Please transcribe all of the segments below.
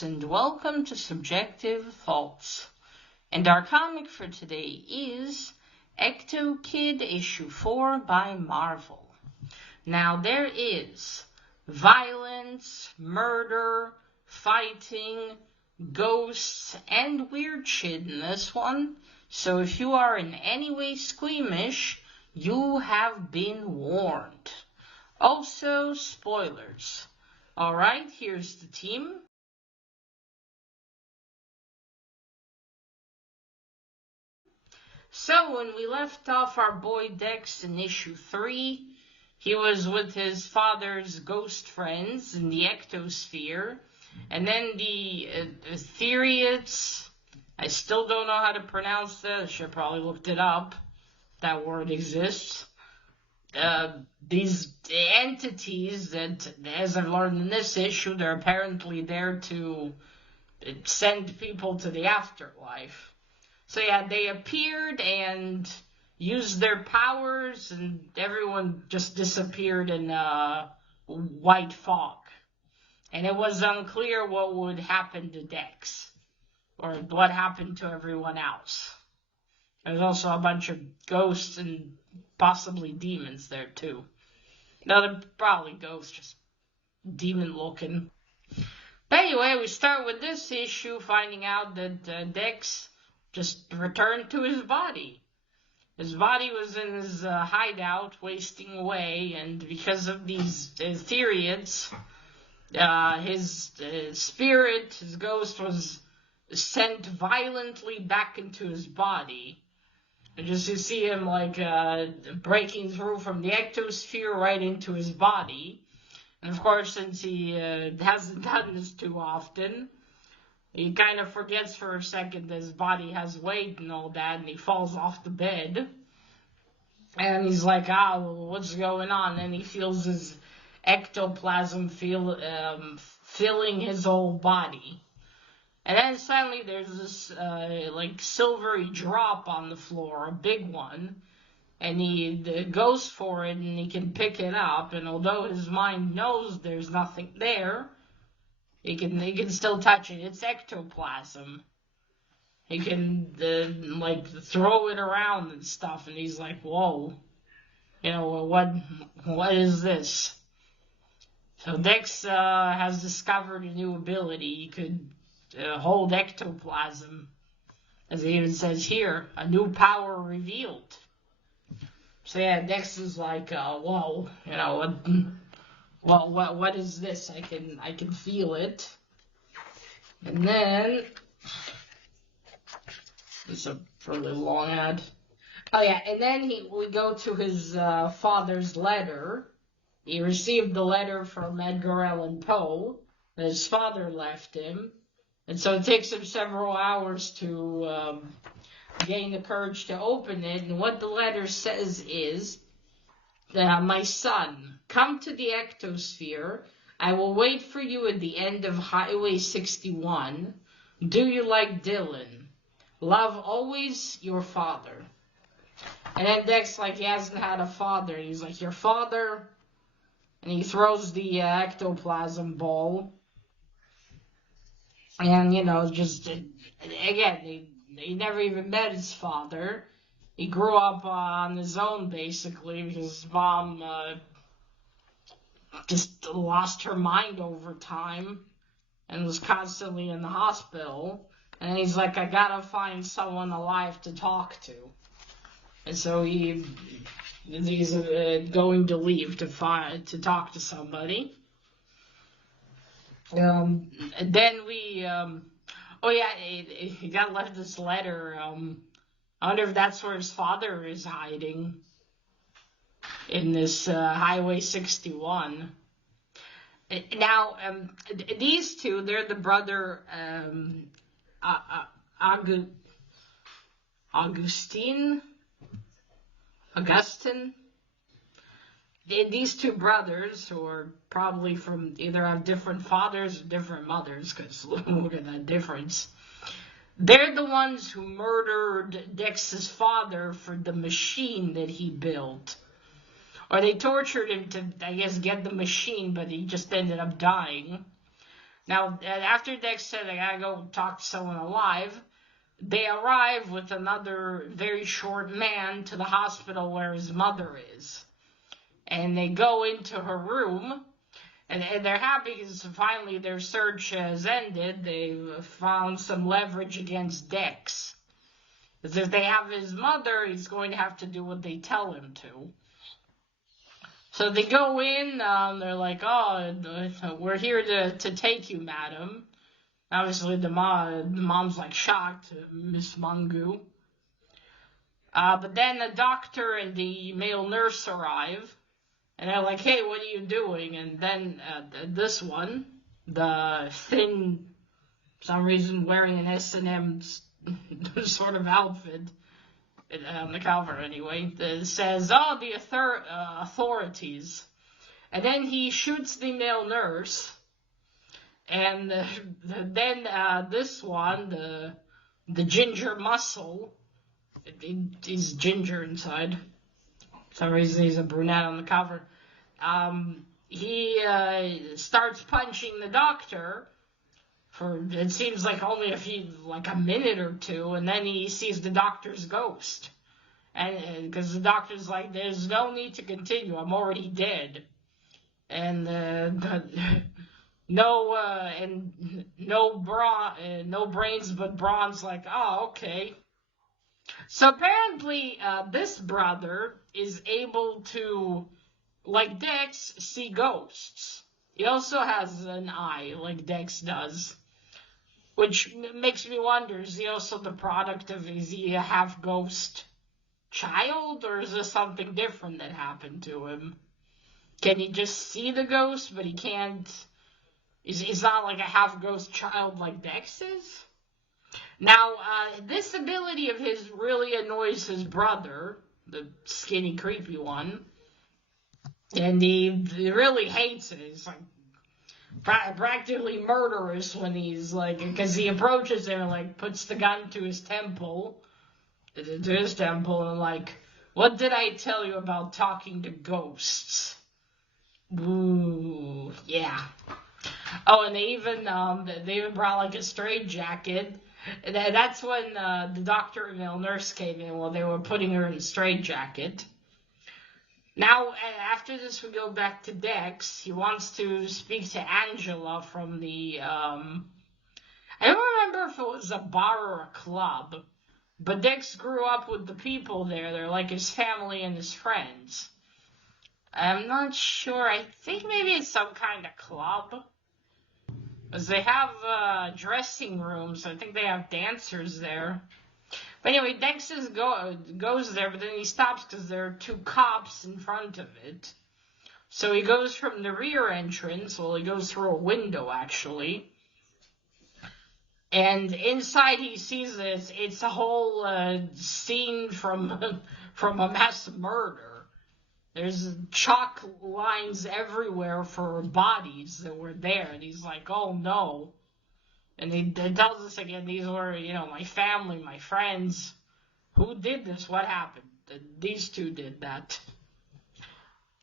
folks, and welcome to Subjective Thoughts. And our comic for today is Ectokid issue 4 by Marvel. Now there is violence, murder, fighting, ghosts, and weird shit in this one. So if you are in any way squeamish, you have been warned. Also, spoilers. Alright, here's the team. So, when we left off our boy Dex in issue 3, he was with his father's ghost friends in the Ectosphere. And then the Ethereates, I still don't know how to pronounce that, I should have probably looked it up. That word exists. These entities that, as I've learned in this issue, they're apparently there to send people to the afterlife. So yeah, they appeared and used their powers, and everyone just disappeared in white fog. And it was unclear what would happen to Dex, or what happened to everyone else. There's also a bunch of ghosts and possibly demons there too. No, they're probably ghosts, just demon looking. But anyway, we start with this issue finding out that Dex just returned to his body. His body was in his hideout, wasting away, and because of these Ethereates, his spirit, his ghost, was sent violently back into his body. And just you see him like breaking through from the Ectosphere right into his body. And of course, since he hasn't done this too often, he kind of forgets for a second that his body has weight and all that, and he falls off the bed. And he's like, what's going on? And he feels his ectoplasm filling his whole body. And then suddenly there's this like silvery drop on the floor, a big one. And he goes for it, and he can pick it up. And although his mind knows there's nothing there, he can still touch it. It's ectoplasm. He can like throw it around and stuff. And he's like, whoa, what is this? So Dex has discovered a new ability. He could hold ectoplasm, as it even says here, a new power revealed. So yeah, Dex is like, whoa, what is this? I can feel it. And then it's a really long ad. Oh yeah, and then we go to his father's letter. He received the letter from Edgar Allan Poe that his father left him. And so it takes him several hours to gain the courage to open it. And what the letter says is, my son, come to the Ectosphere. I will wait for you at the end of Highway 61. Do you like Dylan? Love always, your father. And then Dex, like, he hasn't had a father. He's like, your father? And he throws the ectoplasm ball. And, just, again, he never even met his father. He grew up on his own, basically, because his mom just lost her mind over time and was constantly in the hospital. And he's like, I gotta find someone alive to talk to. And so he's going to leave to talk to somebody. And then he got left this letter. I wonder if that's where his father is hiding, in this Highway 61. Now, these two, they're the brother Augustin. These two brothers, who are probably from either have different fathers or different mothers, because look at that difference. They're the ones who murdered Dex's father for the machine that he built. Or they tortured him to, I guess, get the machine, but he just ended up dying. Now, after Dex said, I gotta go talk to someone alive, they arrive with another very short man to the hospital where his mother is. And they go into her room, and they're happy because finally their search has ended. They've found some leverage against Dex. Because if they have his mother, he's going to have to do what they tell him to. So they go in, they're like, oh, we're here to take you, madam. Obviously, the mom's like shocked, Miss Mungu. But then the doctor and the male nurse arrive, and they're like, hey, what are you doing? And then this one, the thin, for some reason wearing an S&M sort of outfit, on the cover anyway, says, oh, the authorities. And then he shoots the male nurse, and then this one, the ginger muscle, he's ginger inside. For some reason he's a brunette on the cover. He starts punching the doctor for, it seems like only a minute or two, and then he sees the doctor's ghost. And because the doctor's like, there's no need to continue, I'm already dead. And no brains but brawn's like, oh, okay. So apparently this brother is able to, like Dex, see ghosts. He also has an eye like Dex does. Which makes me wonder, is he also the product of, is he a half-ghost child, or is this something different that happened to him? Can he just see the ghost, but he can't, he's not like a half-ghost child like Dex is? Now, this ability of his really annoys his brother, the skinny, creepy one, and he really hates it. He's like, practically murderous when he's like, because he approaches him and like puts the gun to his temple, and like, what did I tell you about talking to ghosts? Ooh, yeah. Oh, and they even brought like a straitjacket. And that's when the doctor and the nurse came in while they were putting her in a straitjacket. Now, after this, we go back to Dex. He wants to speak to Angela from the, I don't remember if it was a bar or a club, but Dex grew up with the people there. They're like his family and his friends. I'm not sure. I think maybe it's some kind of club. Because they have dressing rooms. I think they have dancers there. But anyway, Dex goes there, but then he stops because there are two cops in front of it. So he goes from the rear entrance, well, he goes through a window, actually. And inside he sees this, it's a whole scene from a mass murder. There's chalk lines everywhere for bodies that were there, and he's like, oh no. And he tells us again, these were, my family, my friends. Who did this? What happened? These two did that.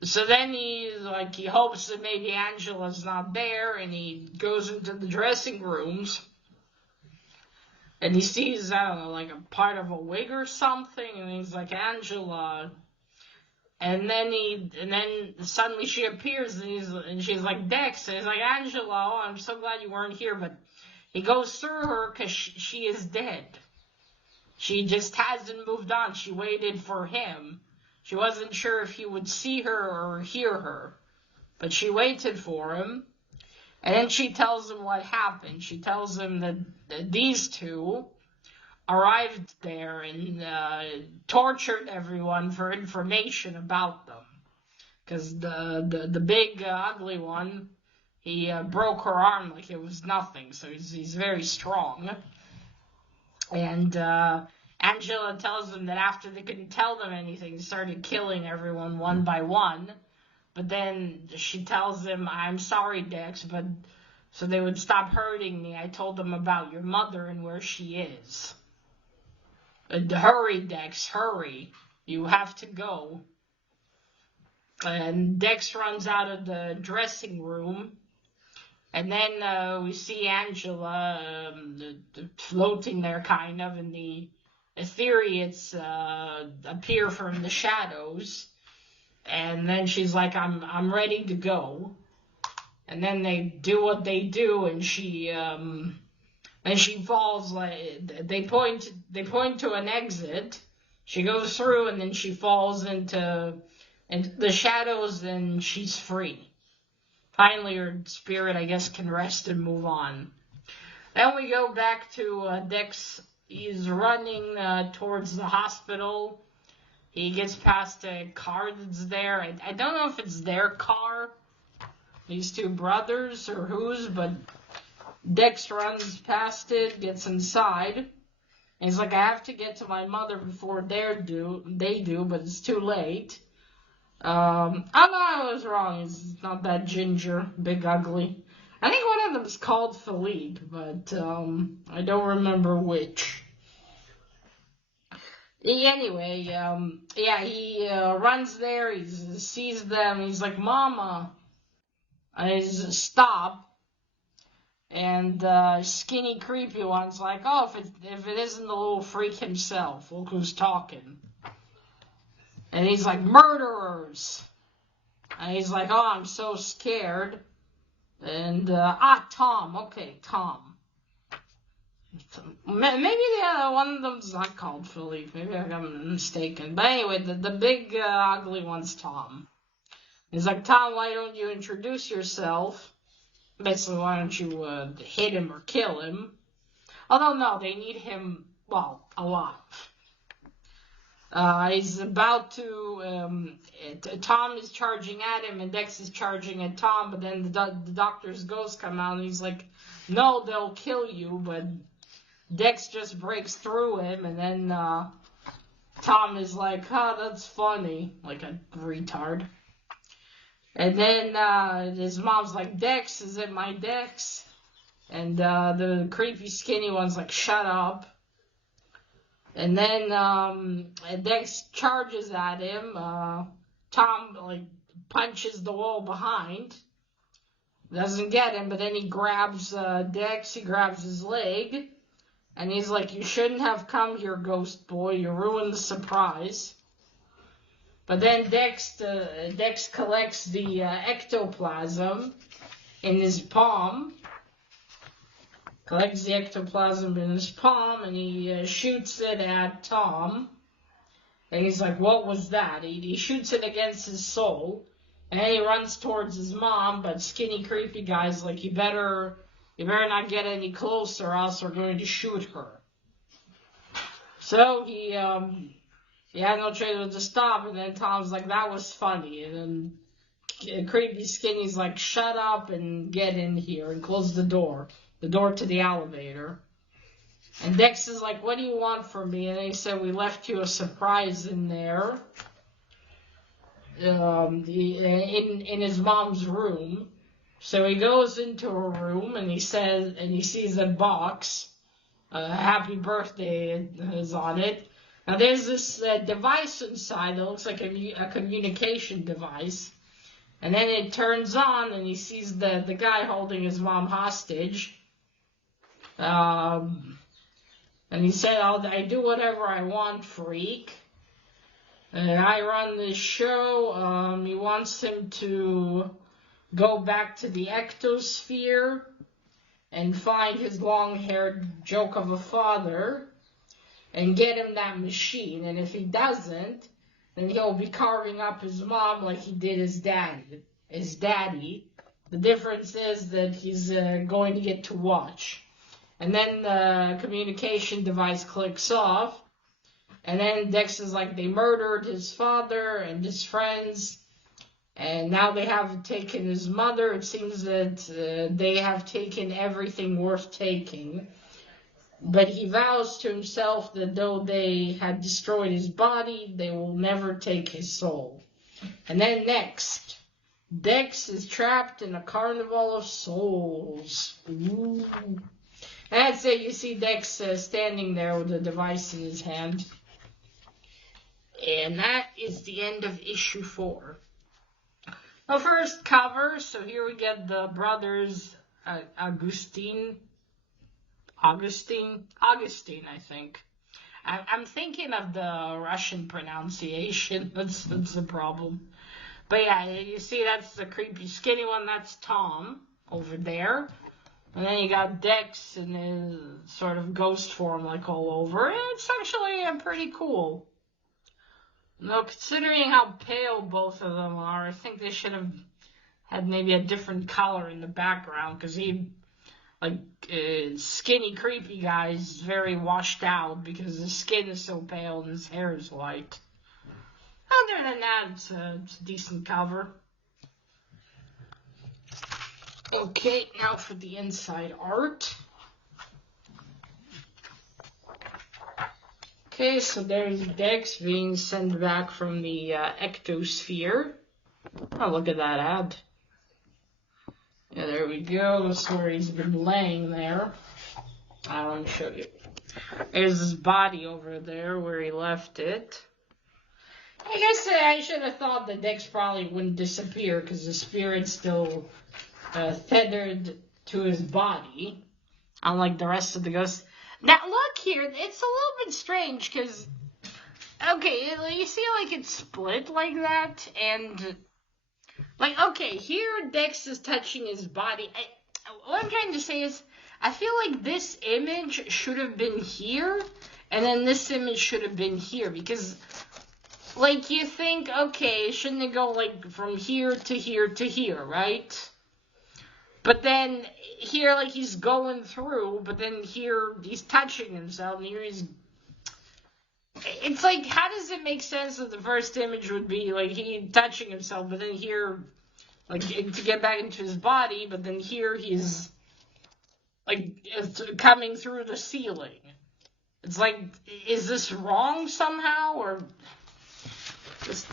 So then he hopes that maybe Angela's not there, and he goes into the dressing rooms. And he sees, I don't know, like a part of a wig or something, and he's like, Angela. And then suddenly she appears, and she's like, Dex. And he's like, Angela, oh, I'm so glad you weren't here, but he goes through her because she is dead. She just hasn't moved on. She waited for him. She wasn't sure if he would see her or hear her. But she waited for him. And then she tells him what happened. She tells him that these two arrived there and tortured everyone for information about them. Because the big, ugly one, he broke her arm like it was nothing, so he's very strong. And Angela tells them that after they couldn't tell them anything, they started killing everyone one by one. But then she tells them, I'm sorry, Dex, but so they would stop hurting me. I told them about your mother and where she is. Hurry, Dex, hurry. You have to go. And Dex runs out of the dressing room. And then we see Angela floating there, kind of, in the theory. It's appear from the shadows. And then she's like, I'm ready to go. And then they do what they do, and she falls. Like they point to an exit. She goes through, and then she falls into the shadows, and she's free. Finally, her spirit, I guess, can rest and move on. Then we go back to Dex. He's running towards the hospital. He gets past a car that's there. I don't know if it's their car, these two brothers, or whose, but Dex runs past it, gets inside, and he's like, I have to get to my mother before they do, but it's too late. Oh no, I was wrong. It's not that ginger, big ugly. I think one of them is called Philippe, but I don't remember which. Anyway, he runs there. He sees them. He's like, "Mama," and he's stop. And skinny, creepy one's like, "Oh, if it isn't the little freak himself, look who's talking." And he's like, "Murderers!" And he's like, "Oh, I'm so scared." And, Tom. Okay, Tom. Maybe the other one of them's not called Philippe. Maybe I got mistaken. But anyway, the big, ugly one's Tom. He's like, "Tom, why don't you introduce yourself?" Basically, why don't you, hit him or kill him? Although, no, they need him, well, alive. He's about to, Tom is charging at him, and Dex is charging at Tom, but then the doctor's ghost come out, and he's like, "No, they'll kill you," but Dex just breaks through him, and then, Tom is like, "That's funny," like a retard. And then, his mom's like, "Dex, is it my Dex?" And, the creepy skinny one's like, "Shut up." And then, Dex charges at him. Tom, like, punches the wall behind. Doesn't get him, but then he grabs, Dex, he grabs his leg. And he's like, "You shouldn't have come here, ghost boy. You ruined the surprise." But then Dex collects the, ectoplasm in his palm. Collects the ectoplasm in his palm, and he shoots it at Tom. And he's like, "What was that?" He shoots it against his soul. And then he runs towards his mom, but skinny, creepy guy's like, you better not get any closer, or else we're going to shoot her. So he had no choice but to stop, and then Tom's like, "That was funny." And then creepy skinny's like, "Shut up and get in here," and close the door to the elevator. And Dex is like, "What do you want from me?" And they said, "We left you a surprise in there, in his mom's room." So he goes into her room, and he sees a box. "Happy birthday" is on it. Now there's this device inside that looks like a communication device. And then it turns on, and he sees the guy holding his mom hostage. And he said, "I do whatever I want, freak. And I run this show." He wants him to go back to the ectosphere and find his long-haired joke of a father and get him that machine. And if he doesn't, then he'll be carving up his mom like he did his daddy. The difference is that he's going to get to watch. And then the communication device clicks off. And then Dex is like, they murdered his father and his friends. And now they have taken his mother. It seems that they have taken everything worth taking. But he vows to himself that though they had destroyed his body, they will never take his soul. And then next, Dex is trapped in a carnival of souls. Ooh. And that's it. You see Dex standing there with a device in his hand. And that is the end of issue 4. Well, first cover. So here we get the brothers Augustine, I think. I'm thinking of the Russian pronunciation. That's the problem. But yeah, you see, that's the creepy skinny one. That's Tom over there. And then you got Dex in his sort of ghost form, like all over. It's actually pretty cool. No, considering how pale both of them are, I think they should have had maybe a different color in the background, because skinny, creepy guy is very washed out because his skin is so pale and his hair is white. Other than that, it's a decent cover. Okay, now for the inside art. Okay, so there's Dex being sent back from the ectosphere. Oh, look at that ad. Yeah, there we go. That's where he's been laying there. I want to show you. There's his body over there where he left it. I guess I should have thought that Dex probably wouldn't disappear because the spirit's still tethered to his body, unlike the rest of the ghosts. Now, look here. It's a little bit strange because, okay, you see like it's split like that, and like, okay, here Dex is touching his body. What I'm trying to say is, I feel like this image should have been here, and then this image should have been here, because, like, you think, okay, shouldn't it go, like, from here to here to here, right? But then, here, like, he's going through, but then here, he's touching himself, and here he's... It's like, how does it make sense that the first image would be, like, he touching himself, but then here, like, to get back into his body, but then here he's, like, coming through the ceiling. It's like, is this wrong somehow, or... Just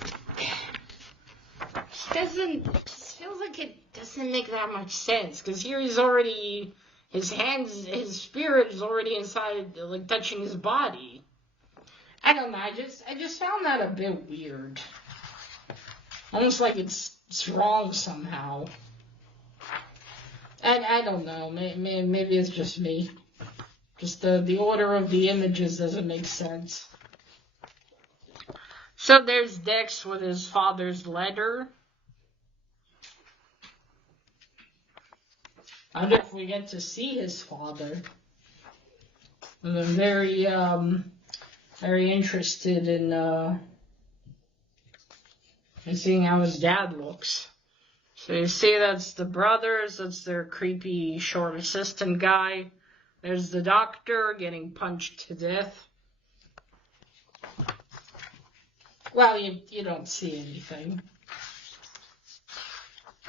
feels like it doesn't make that much sense, because here he's already, his spirit is already inside, like, touching his body. I don't know, I just found that a bit weird. Almost like it's wrong somehow. And I don't know, maybe it's just me. Just the order of the images doesn't make sense. So there's Dex with his father's letter. I wonder if we get to see his father. And I'm very interested in seeing how his dad looks. So you see that's the brothers, that's their creepy short assistant guy. There's the doctor getting punched to death. Well, you don't see anything.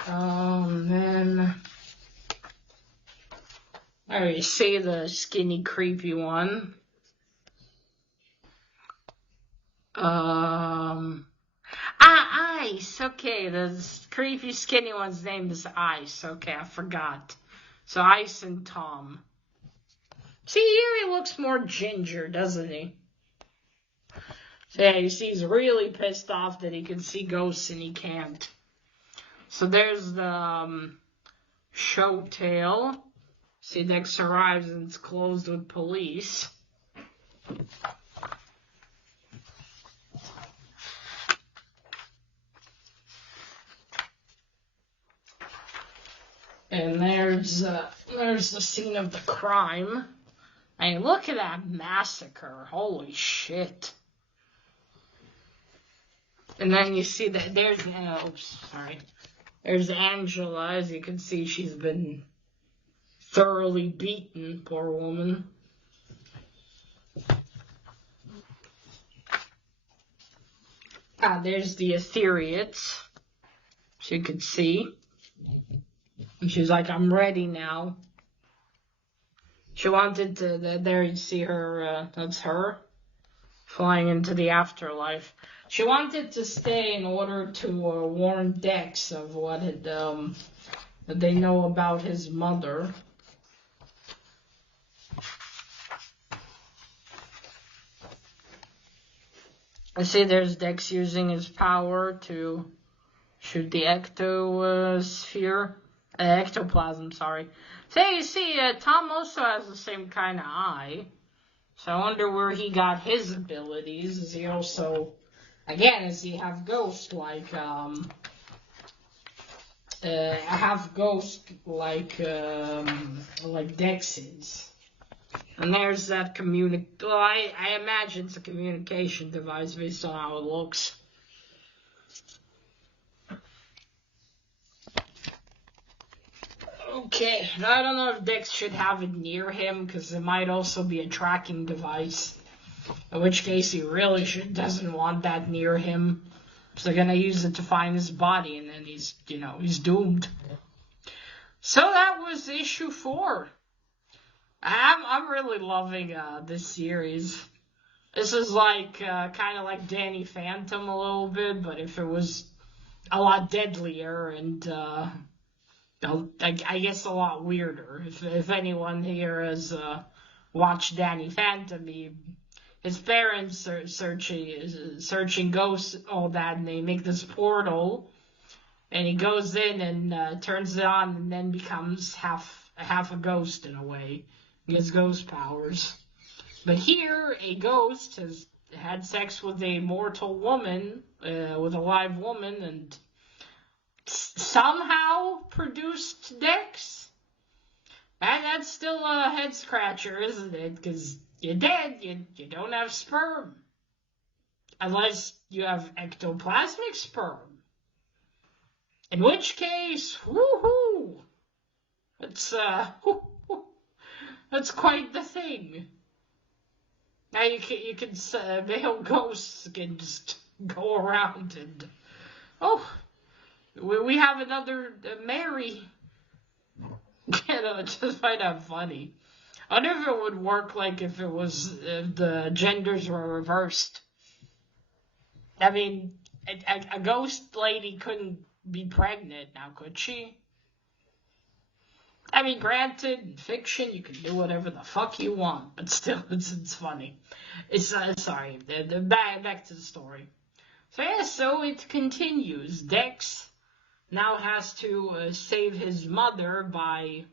Then... There you see the skinny, creepy one. Ice. Okay, the creepy, skinny one's name is Ice. Okay, I forgot. So Ice and Tom. See, here he looks more ginger, doesn't he? So yeah, you see he's really pissed off that he can see ghosts and he can't. So there's the show tail. See, Dex arrives and it's closed with police. And there's the scene of the crime. I mean, look at that massacre. Holy shit. And then you see that there's Angela. As you can see, she's been thoroughly beaten, poor woman. There's the Ethereates, so you can see. And she's like, I'm ready now. She wanted to, there you see her, that's her, flying into the afterlife. She wanted to stay in order to warn Dex of what that they know about his mother. I see there's Dex using his power to shoot the ectosphere. Ectoplasm, sorry. So you see, Tom also has the same kind of eye. So I wonder where he got his abilities. Is he also, again, does he have ghost like, half ghost like Dex is? And there's that well, I imagine it's a communication device based on how it looks. Okay, I don't know if Dex should have it near him, because it might also be a tracking device. In which case he really doesn't want that near him. So they're gonna use it to find his body, and then he's doomed. So that was issue 4. I'm really loving this series. This is like kind of like Danny Phantom a little bit, but if it was a lot deadlier and I guess a lot weirder. If anyone here has watched Danny Phantom, his parents are searching ghosts, all that, and they make this portal, and he goes in and turns it on, and then becomes half a ghost in a way. He has ghost powers. But here, a ghost has had sex with a mortal woman, with a live woman, and somehow produced Dex. And that's still a head scratcher, isn't it? Because you're dead, you don't have sperm. Unless you have ectoplasmic sperm. In which case, woohoo! That's quite the thing. Now you can male ghosts can just go around and, we have another Mary. It just might have funny. I wonder if it would work like if the genders were reversed. I mean, a ghost lady couldn't be pregnant now, could she? I mean, granted, in fiction, you can do whatever the fuck you want, but still, it's funny. Sorry, back to the story. So it continues. Dex now has to save his mother by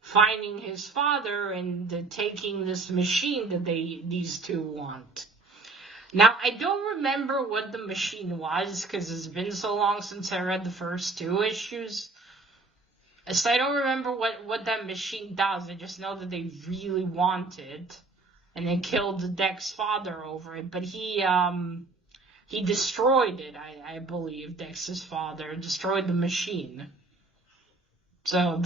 finding his father and taking this machine that these two want. Now, I don't remember what the machine was, because it's been so long since I read the first 2 issues. So I don't remember what that machine does. I just know that they really want it, and they killed Dex's father over it. But he destroyed it, I believe. Dex's father destroyed the machine. So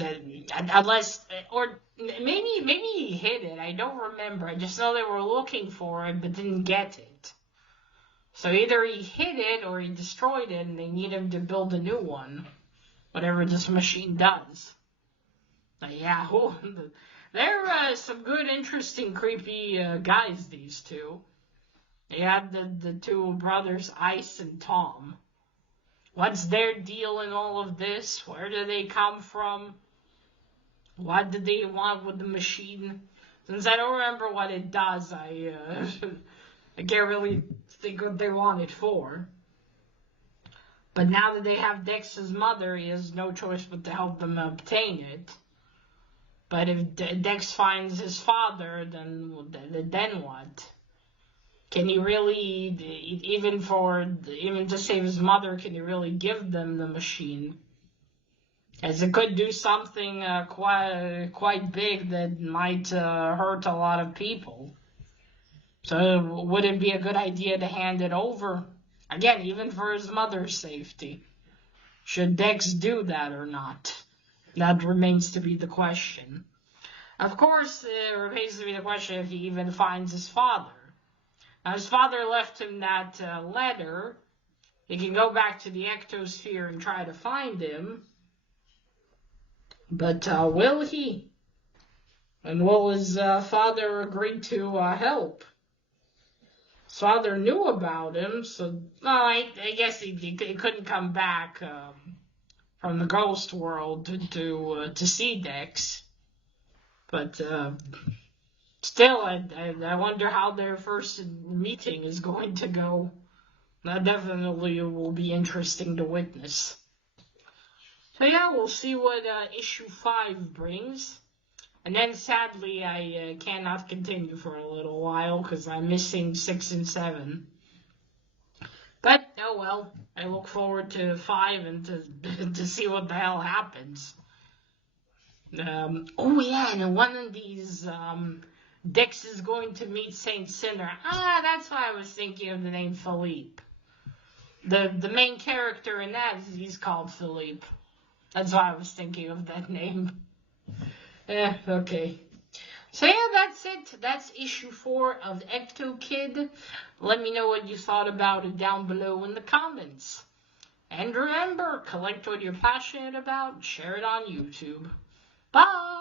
unless, or maybe he hid it. I don't remember. I just know they were looking for it but didn't get it. So either he hid it or he destroyed it, and they need him to build a new one. Whatever this machine does. But yeah, they're some good, interesting, creepy guys, these two. They had the 2 brothers, Ice and Tom. What's their deal in all of this? Where do they come from? What did they want with the machine? Since I don't remember what it does, I can't really think what they want it for. But now that they have Dex's mother, he has no choice but to help them obtain it. But if Dex finds his father, then what? Can he really, even to save his mother, can he really give them the machine? As it could do something quite big that might hurt a lot of people. So would it be a good idea to hand it over? Again, even for his mother's safety. Should Dex do that or not? That remains to be the question. Of course, it remains to be the question if he even finds his father. Now, his father left him that letter. He can go back to the ectosphere and try to find him. But will he? And will his father agree to help? His father knew about him, so I guess he couldn't come back from the ghost world to see Dex. But still, I wonder how their first meeting is going to go. That definitely will be interesting to witness. So yeah, we'll see what issue 5 brings. And then sadly, I cannot continue for a little while because I'm missing 6 and 7. But oh well, I look forward to 5 and to see what the hell happens. Oh yeah, and one of these Dix is going to meet Saint Sinner. Ah, that's why I was thinking of the name Philippe. The main character in that, he's called Philippe. That's why I was thinking of that name. Okay. So yeah, that's it. That's issue 4 of Ectokid. Let me know what you thought about it down below in the comments. And remember, collect what you're passionate about, share it on YouTube. Bye!